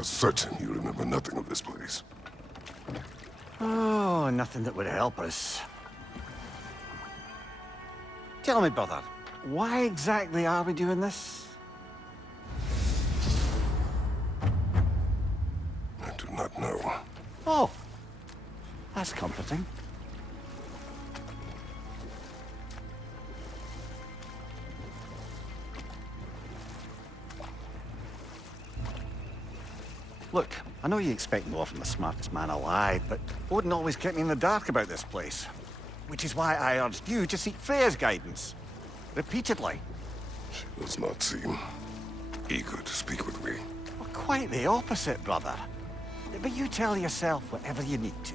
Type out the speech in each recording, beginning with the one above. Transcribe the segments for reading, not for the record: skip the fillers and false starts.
are certain you remember nothing of this place. Oh, nothing that would help us. Tell me, brother, why exactly are we doing this? I do not know. Oh, that's comforting. Look, I know you expect more from the smartest man alive, but Odin always kept me in the dark about this place. Which is why I urged you to seek Freya's guidance. Repeatedly. She does not seem eager to speak with me. Well, quite the opposite, brother. But you tell yourself whatever you need to.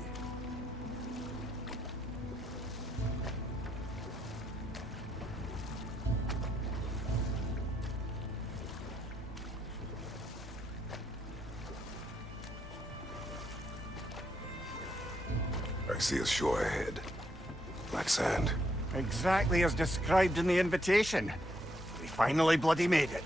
I see a shore ahead. Black sand. Exactly as described in the invitation. We finally bloody made it.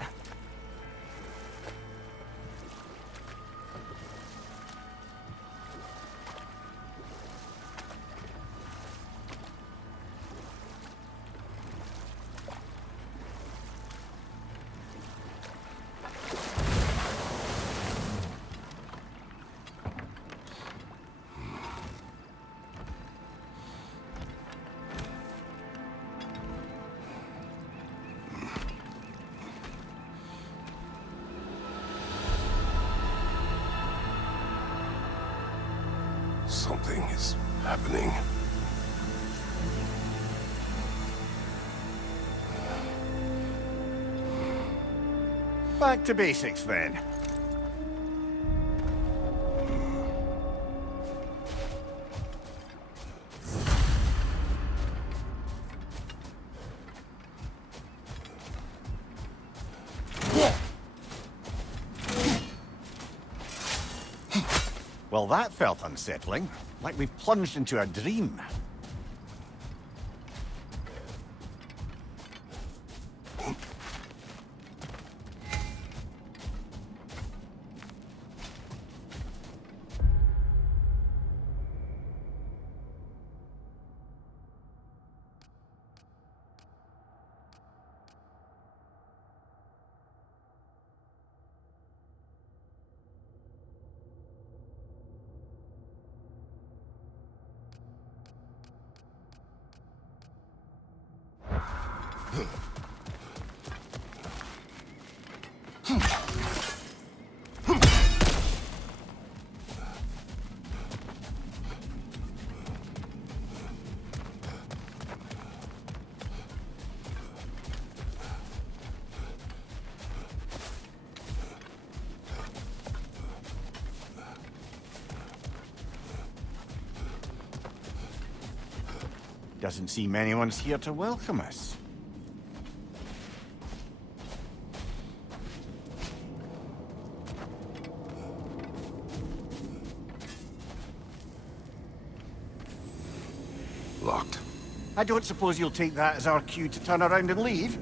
Something is happening. Back to basics, then. Well, that felt unsettling. Like we've plunged into a dream. Doesn't seem anyone's here to welcome us. Locked. I don't suppose you'll take that as our cue to turn around and leave?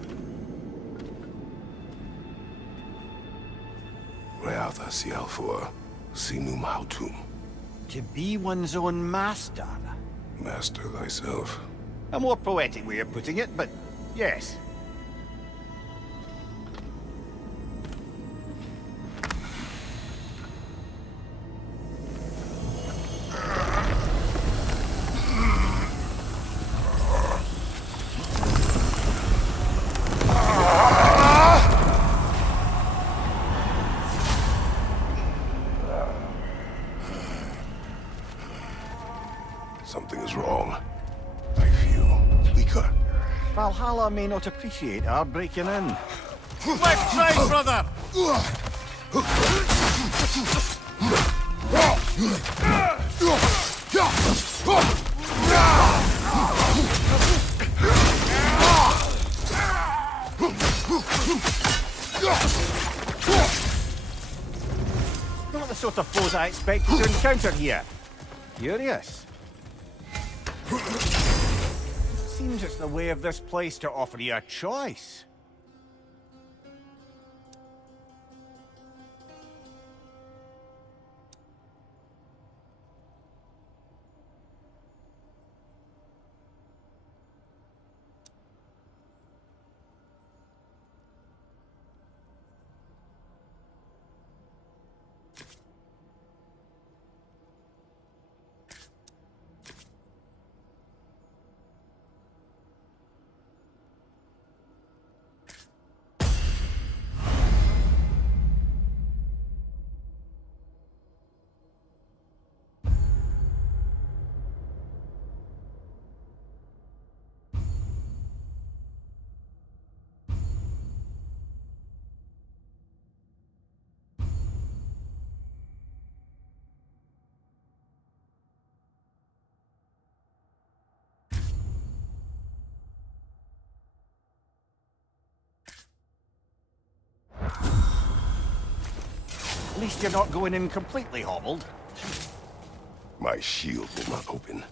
Reatha Sialfur, Sinum Hautum. To be one's own master. Master thyself. A more poetic way of putting it, but yes. Something is wrong. I feel weaker. Valhalla may not appreciate our breaking in. Left side, brother! Not the sort of foes I expected to encounter here. Curious. Seems it's the way of this place to offer you a choice. At least you're not going in completely hobbled. My shield will not open.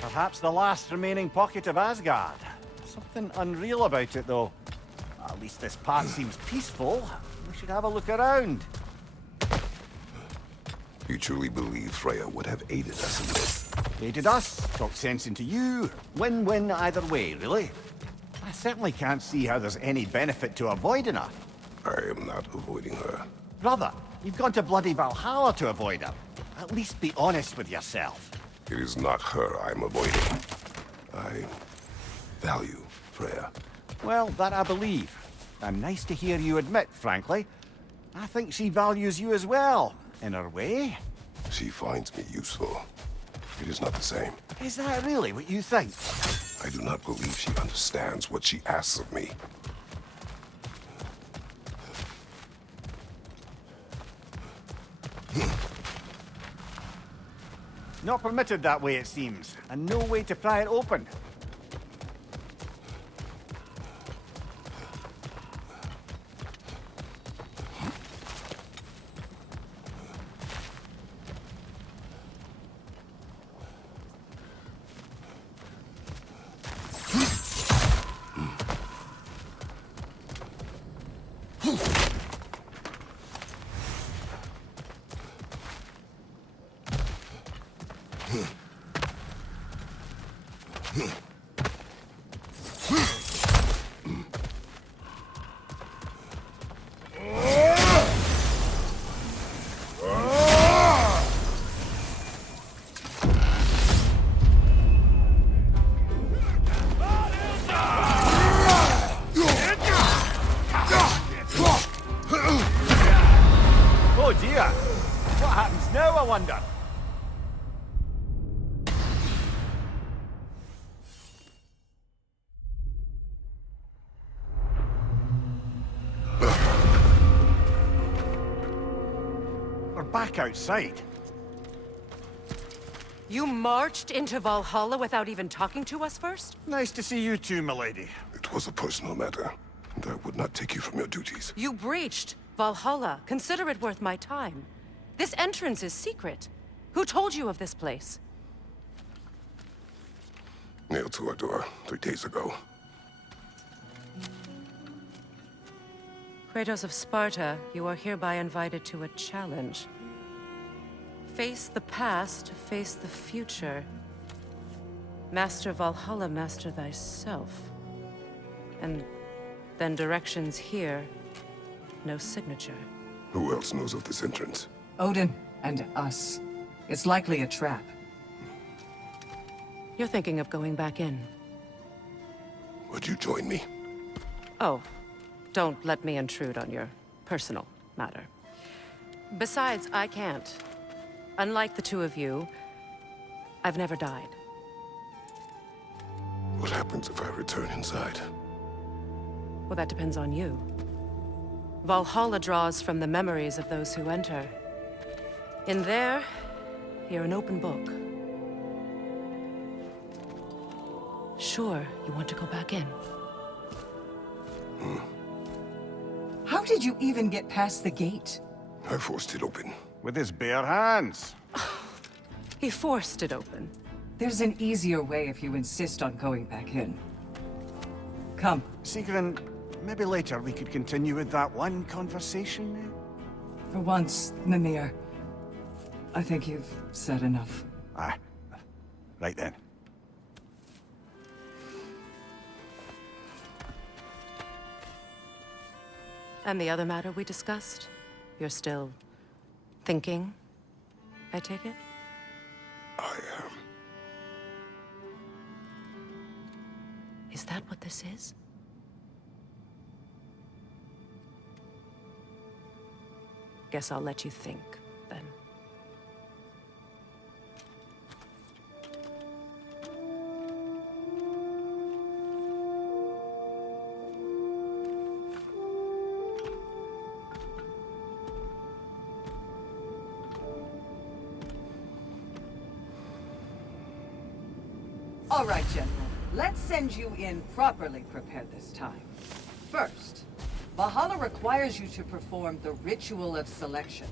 Perhaps the last remaining pocket of Asgard. Something unreal about it, though. At least this part seems peaceful. We should have a look around. You truly believe Freya would have aided us in this? Aided us, talked sense into you. Win-win either way, really. I certainly can't see how there's any benefit to avoiding her. I am not avoiding her. Brother, you've gone to bloody Valhalla to avoid her. At least be honest with yourself. It is not her I'm avoiding. I value Freya. Well, that I believe. And nice to hear you admit, frankly. I think she values you as well, in her way. She finds me useful. It is not the same. Is that really what you think? I do not believe she understands what she asks of me. Not permitted that way, it seems. And no way to pry it open. Oh dear! What happens now, I wonder? We're back outside. You marched into Valhalla without even talking to us first? Nice to see you too, milady. It was a personal matter, and I would not take you from your duties. You breached Valhalla. Consider it worth my time. This entrance is secret. Who told you of this place? Nailed to our door 3 days ago. Kratos of Sparta, you are hereby invited to a challenge. Face the past, face the future. Master Valhalla, master thyself. And then directions here, no signature. Who else knows of this entrance? Odin and us. It's likely a trap. You're thinking of going back in. Would you join me? Oh, don't let me intrude on your personal matter. Besides, I can't. Unlike the two of you, I've never died. What happens if I return inside? Well, that depends on you. Valhalla draws from the memories of those who enter. In there, you're an open book. Sure, you want to go back in? How did you even get past the gate? I forced it open. With his bare hands. He forced it open. There's an easier way if you insist on going back in. Come. Sigrun, maybe later we could continue with that one conversation. For once, Mimir, I think you've said enough. Aye. Right then. And the other matter we discussed? You're still thinking, I take it? I am. Is that what this is? Guess I'll let you think, then. All right, General. Let's send you in properly prepared this time. First, Valhalla requires you to perform the Ritual of Selection.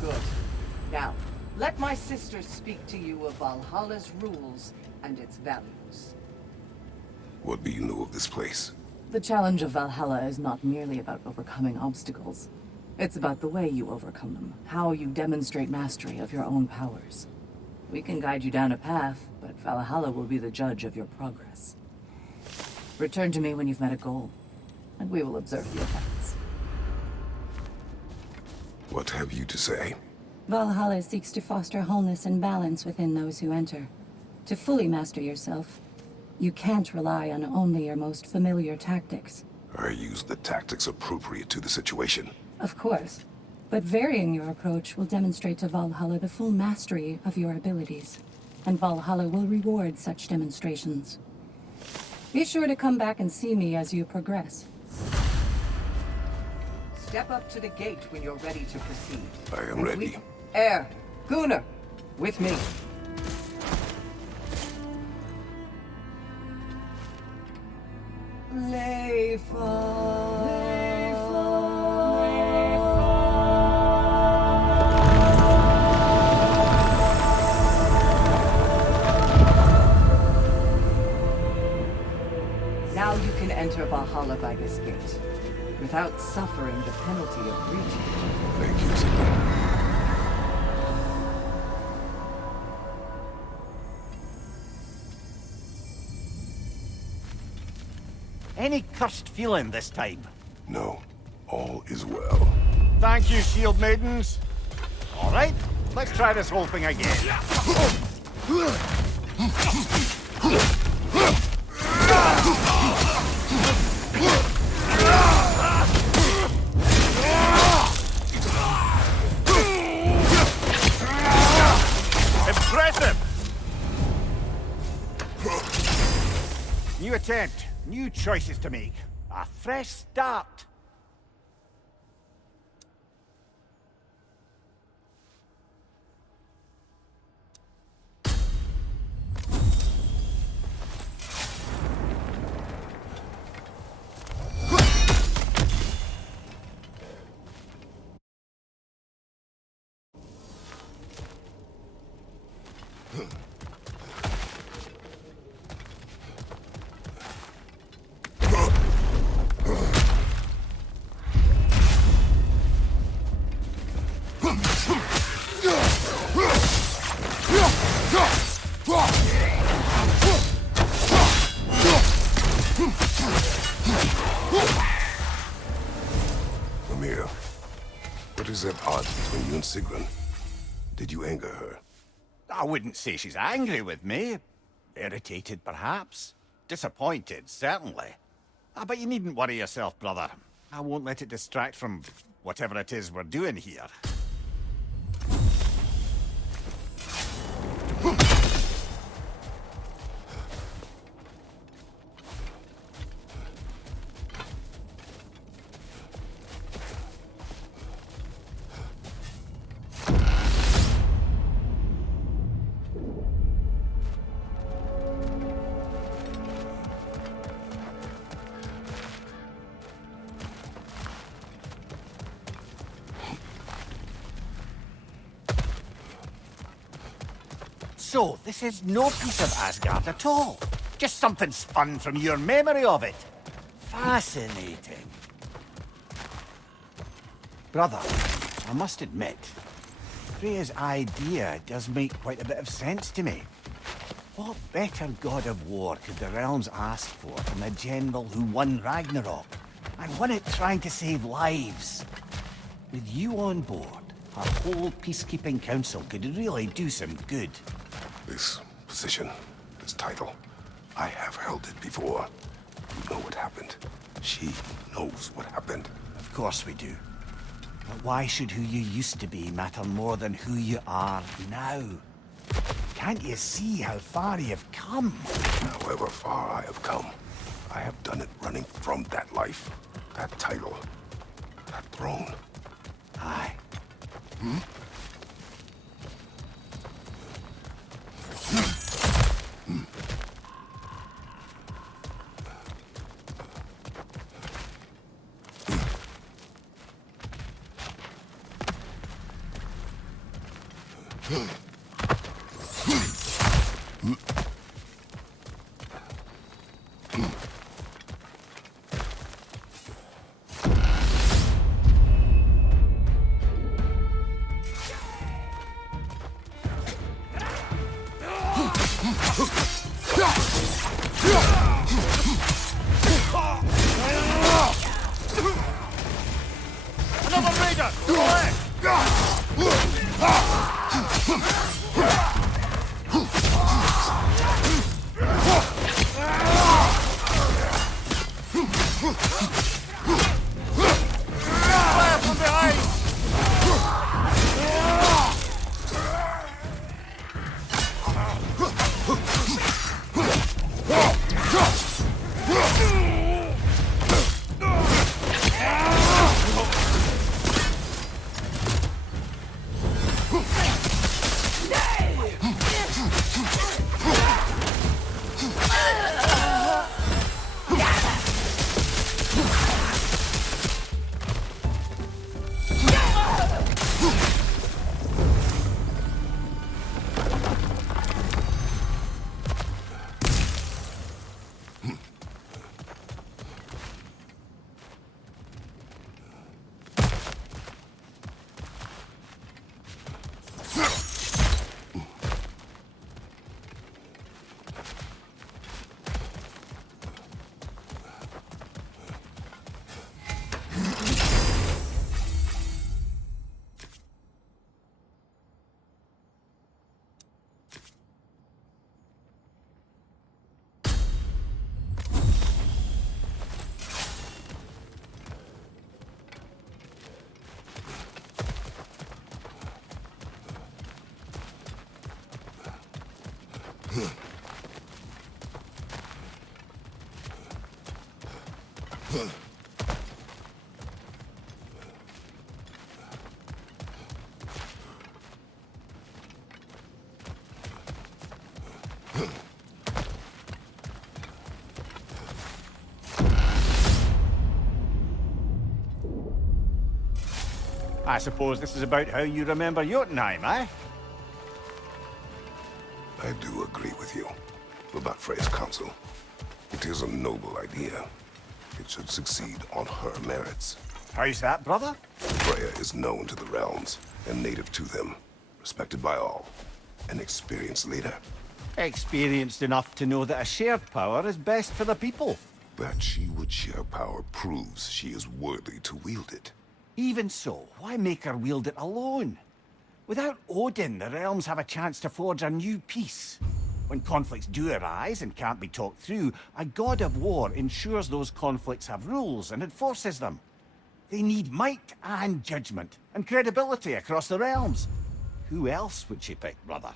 Good. Now, let my sister speak to you of Valhalla's rules and its values. What do you know of this place? The challenge of Valhalla is not merely about overcoming obstacles. It's about the way you overcome them, how you demonstrate mastery of your own powers. We can guide you down a path, but Valhalla will be the judge of your progress. Return to me when you've met a goal, and we will observe the effects. What have you to say? Valhalla seeks to foster wholeness and balance within those who enter. To fully master yourself, you can't rely on only your most familiar tactics. I use the tactics appropriate to the situation. Of course, but varying your approach will demonstrate to Valhalla the full mastery of your abilities, and Valhalla will reward such demonstrations. Be sure to come back and see me as you progress. Step up to the gate when you're ready to proceed. I am ready. Gunnar, with me. Now you can enter Valhalla by this gate, without suffering the penalty of breaching. Thank you, Sigmund. Any cursed feeling this time? No, all is well. Thank you, shield maidens. All right, let's try this whole thing again. Impressive! New attempt, new choices to make. A fresh start. Mimir, what is at odds between you and Sigrun? Did you anger her? I wouldn't say she's angry with me. Irritated, perhaps. Disappointed, certainly. But you needn't worry yourself, brother. I won't let it distract from whatever it is we're doing here. So, this is no piece of Asgard at all. Just something spun from your memory of it. Fascinating. Brother, I must admit, Freya's idea does make quite a bit of sense to me. What better god of war could the realms ask for than a general who won Ragnarok, and won it trying to save lives? With you on board, our whole peacekeeping council could really do some good. This position, this title, I have held it before. You know what happened. She knows what happened. Of course we do. But why should who you used to be matter more than who you are now? Can't you see how far you've come? However far I have come, I have done it running from that life, that title, that throne. Aye. Another raider! To the left! Fire from behind! I suppose this is about how you remember Jotunheim, eh? I do agree with you about Freya's council. It is a noble idea. It should succeed on her merits. How's that, brother? Freya is known to the realms and native to them, respected by all, an experienced leader. Experienced enough to know that a shared power is best for the people. That she would share power proves she is worthy to wield it. Even so, why make her wield it alone? Without Odin, the realms have a chance to forge a new peace. When conflicts do arise and can't be talked through, a god of war ensures those conflicts have rules and enforces them. They need might and judgment, and credibility across the realms. Who else would she pick, brother?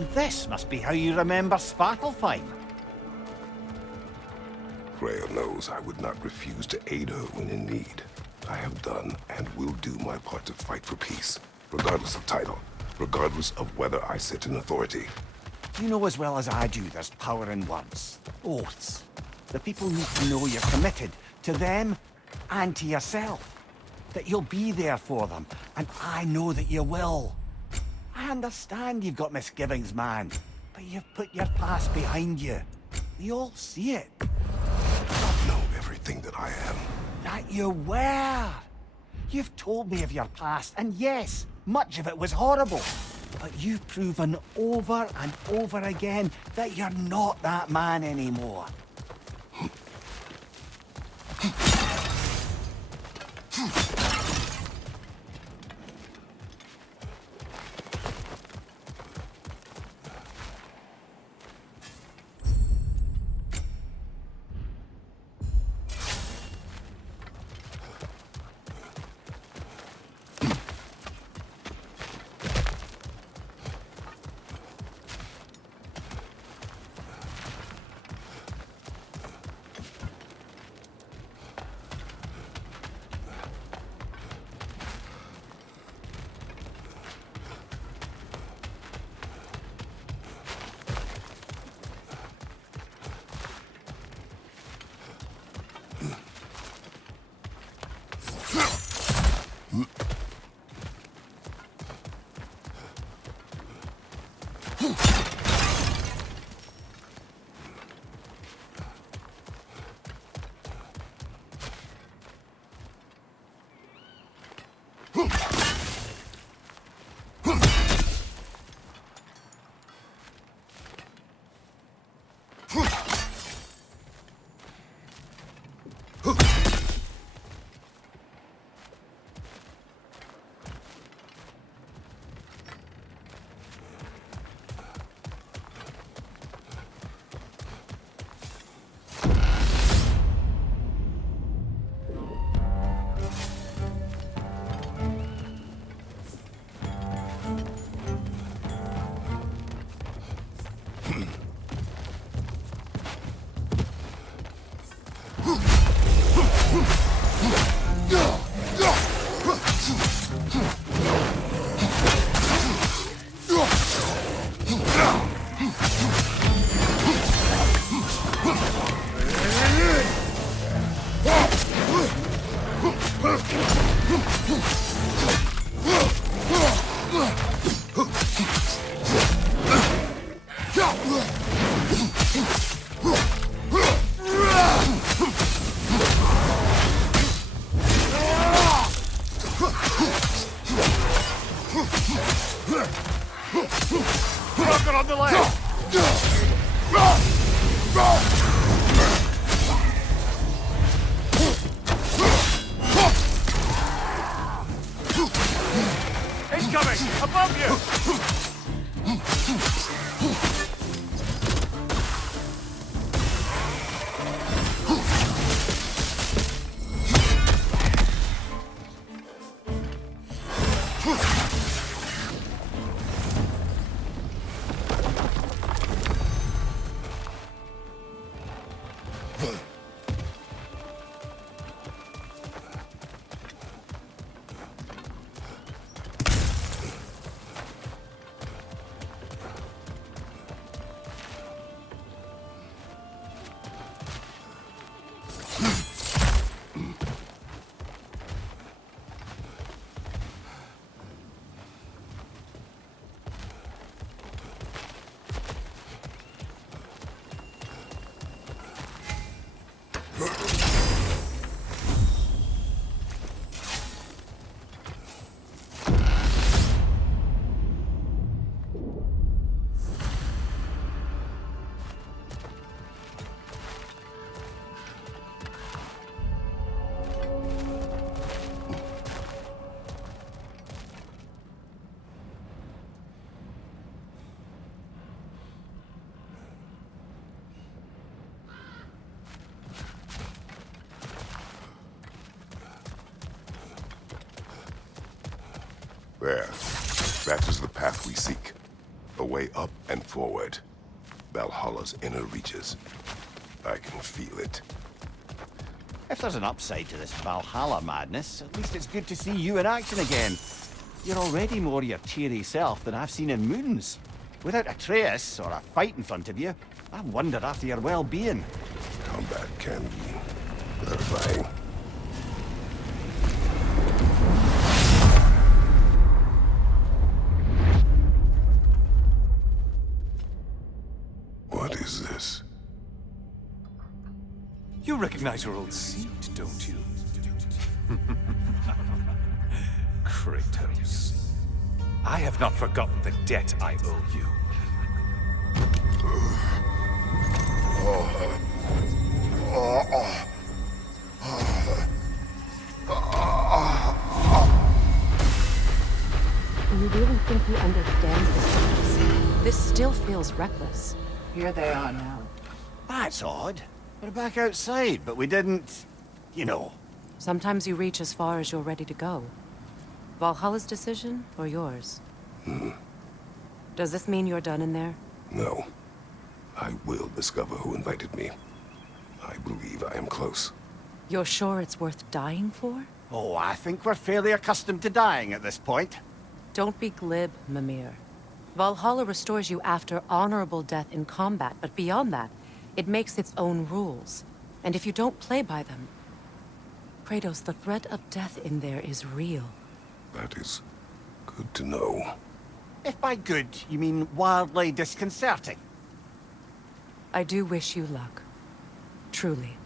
And this must be how you remember Svartalfheim. Freya knows I would not refuse to aid her when in need. I have done and will do my part to fight for peace, regardless of title, regardless of whether I sit in authority. You know as well as I do there's power in words. Oaths. The people need to know you're committed to them and to yourself. That you'll be there for them, and I know that you will. I understand you've got misgivings, man, but you've put your past behind you. We all see it. I know everything that I am. That you were. You've told me of your past, and yes, much of it was horrible. But you've proven over and over again that you're not that man anymore. Rocket on the left! Incoming! Above you! There. That is the path we seek. A way up and forward. Valhalla's inner reaches. I can feel it. If there's an upside to this Valhalla madness, at least it's good to see you in action again. You're already more your cheery self than I've seen in moons. Without Atreus or a fight in front of you, I wonder after your well-being. Combat can be clarifying. What is this? You recognize your old seat, don't you? Kratos. I have not forgotten the debt I owe you. Do you really think he understands this? This still feels reckless. Here they are now. That's odd. We're back outside, but we didn't... you know. Sometimes you reach as far as you're ready to go. Valhalla's decision, or yours? Does this mean you're done in there? No. I will discover who invited me. I believe I am close. You're sure it's worth dying for? Oh, I think we're fairly accustomed to dying at this point. Don't be glib, Mimir. Valhalla restores you after honorable death in combat, but beyond that, it makes its own rules. And if you don't play by them... Kratos, the threat of death in there is real. That is good to know. If by good, you mean wildly disconcerting. I do wish you luck. Truly.